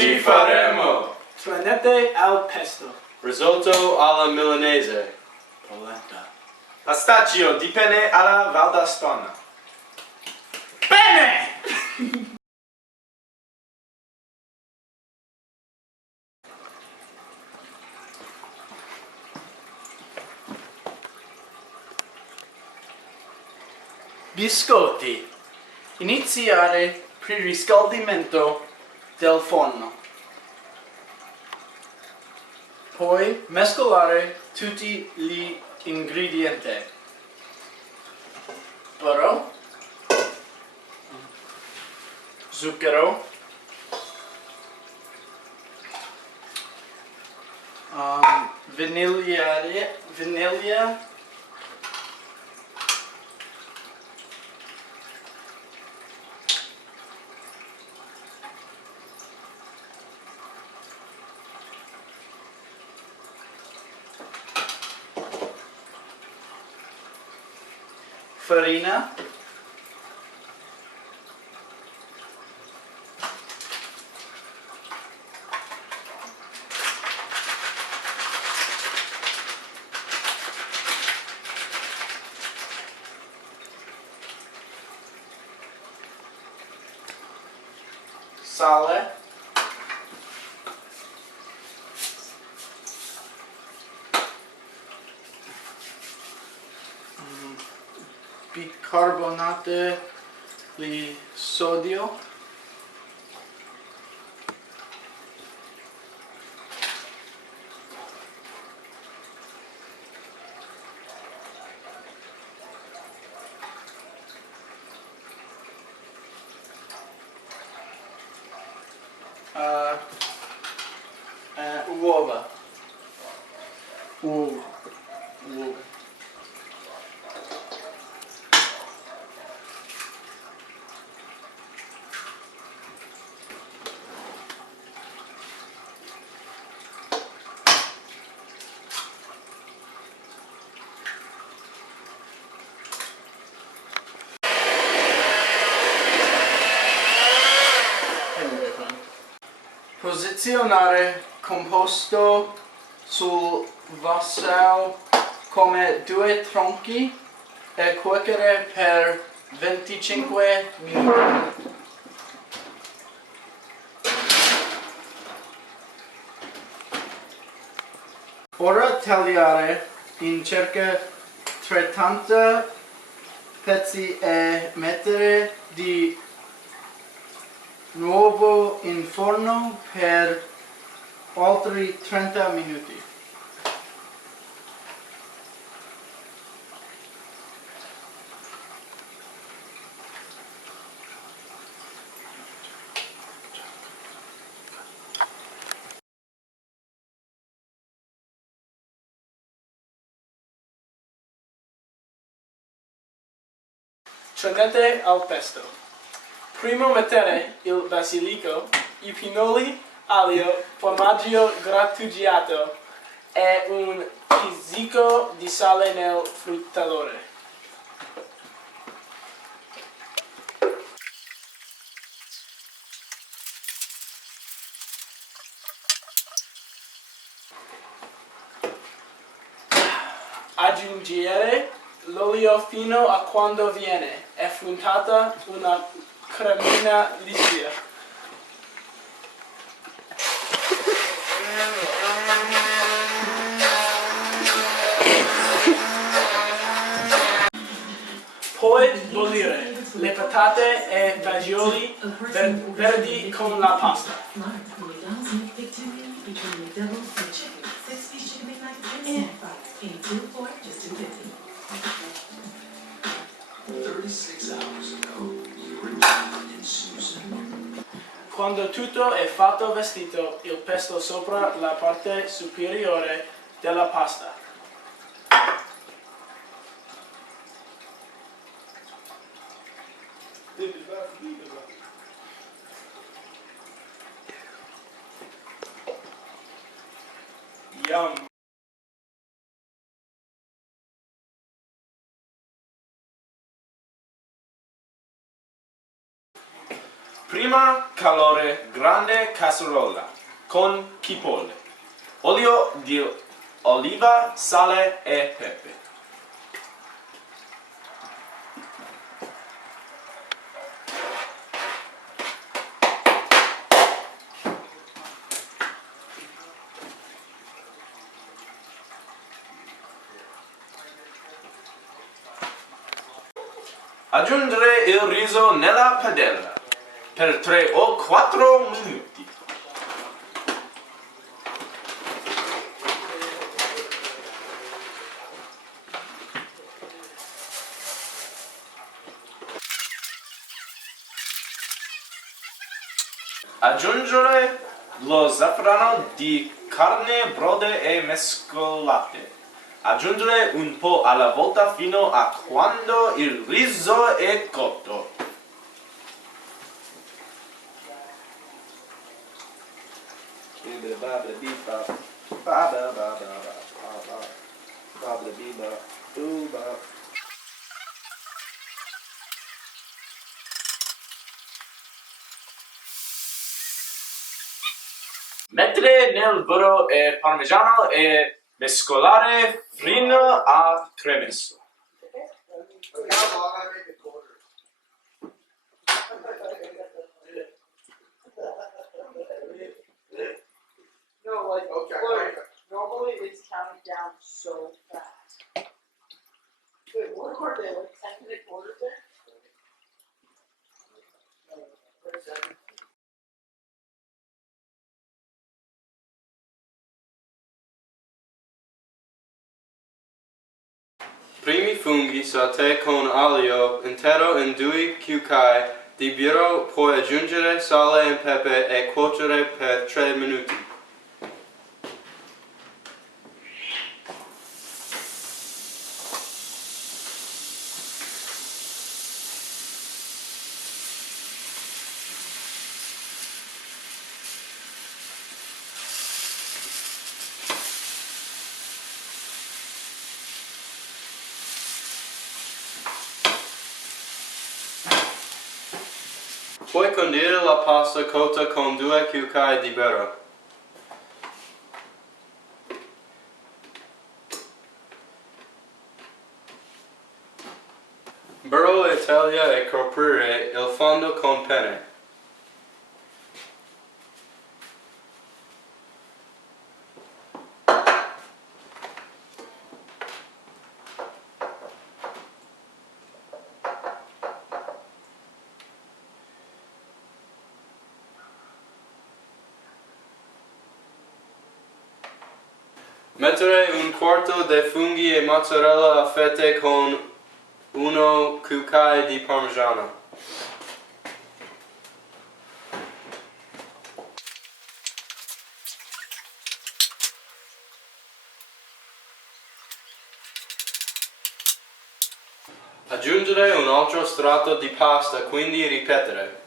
Oggi faremo Trenette al pesto, risotto alla milanese, polenta, pistachio di penne alla valdostana. bene! Biscotti. Iniziare preriscaldamento del forno. Poi mescolare tutti gli ingredienti. Burro, zucchero, vaniglia, farina, sale, bicarbonate di sodio, uova, uova. Posizionare composto sul vassoio come due tronchi e cuocere per 25 minuti. Ora tagliare in circa 30 pezzi e mettere di nuovo in forno per altri 30 minuti. Trenette al pesto. Prima mettere il basilico, i pinoli, aglio, formaggio grattugiato e un pizzico di sale nel frullatore. Aggiungere l'olio fino a quando viene effluentata una cremina liscia. Poi bollire le patate e fagioli verdi con la pasta. Quando tutto è fatto vestito il pesto sopra la parte superiore della pasta. Yum. Prima calore grande casseruola con cipolle, olio di oliva, sale e pepe. Aggiungere il riso nella padella per 3 o 4 minuti. Aggiungere lo zafferano di carne, brode e mescolate. Aggiungere un po' alla volta fino a quando il riso è cotto. Mettere nel burro e parmigiano e mescolare fino a cremoso. No, like, Okay, look, normally it's counting down so fast. Wait, what are they, like 10-minute quarters there? Primi funghi sauté con olio intero in 2 cucchiai di burro, poi aggiungere sale e pepe e cuocere per 3 minuti. Puoi condire la pasta cotta con 2 cucchiai di burro. Burro e taglia e coprire il fondo con penne. Mettere un quarto di funghi e mozzarella a fette con 1 cucchiaio di parmigiano. Aggiungere un altro strato di pasta, quindi ripetere.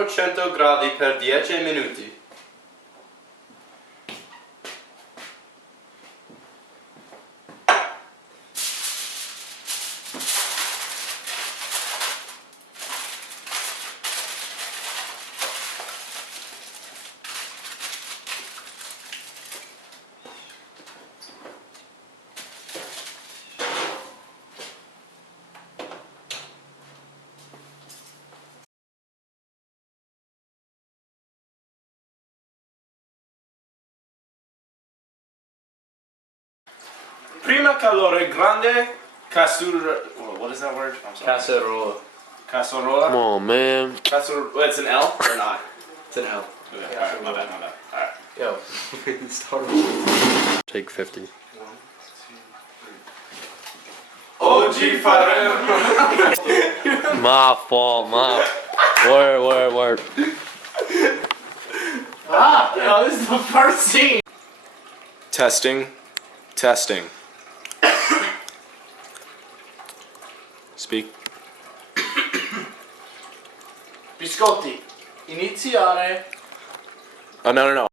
A 100 gradi per 10 minuti. Prima calore grande what is that word? I'm sorry. Casserola. Casserola. Come on, man. It's an L or not? It's an L. Okay, alright, my bad. Alright. Yo, start. Take 50. Oggi faremo. My fault, Word. Ah, yo, this is the first scene. Testing. Speak. Biscotti. Iniziare. Oh, no.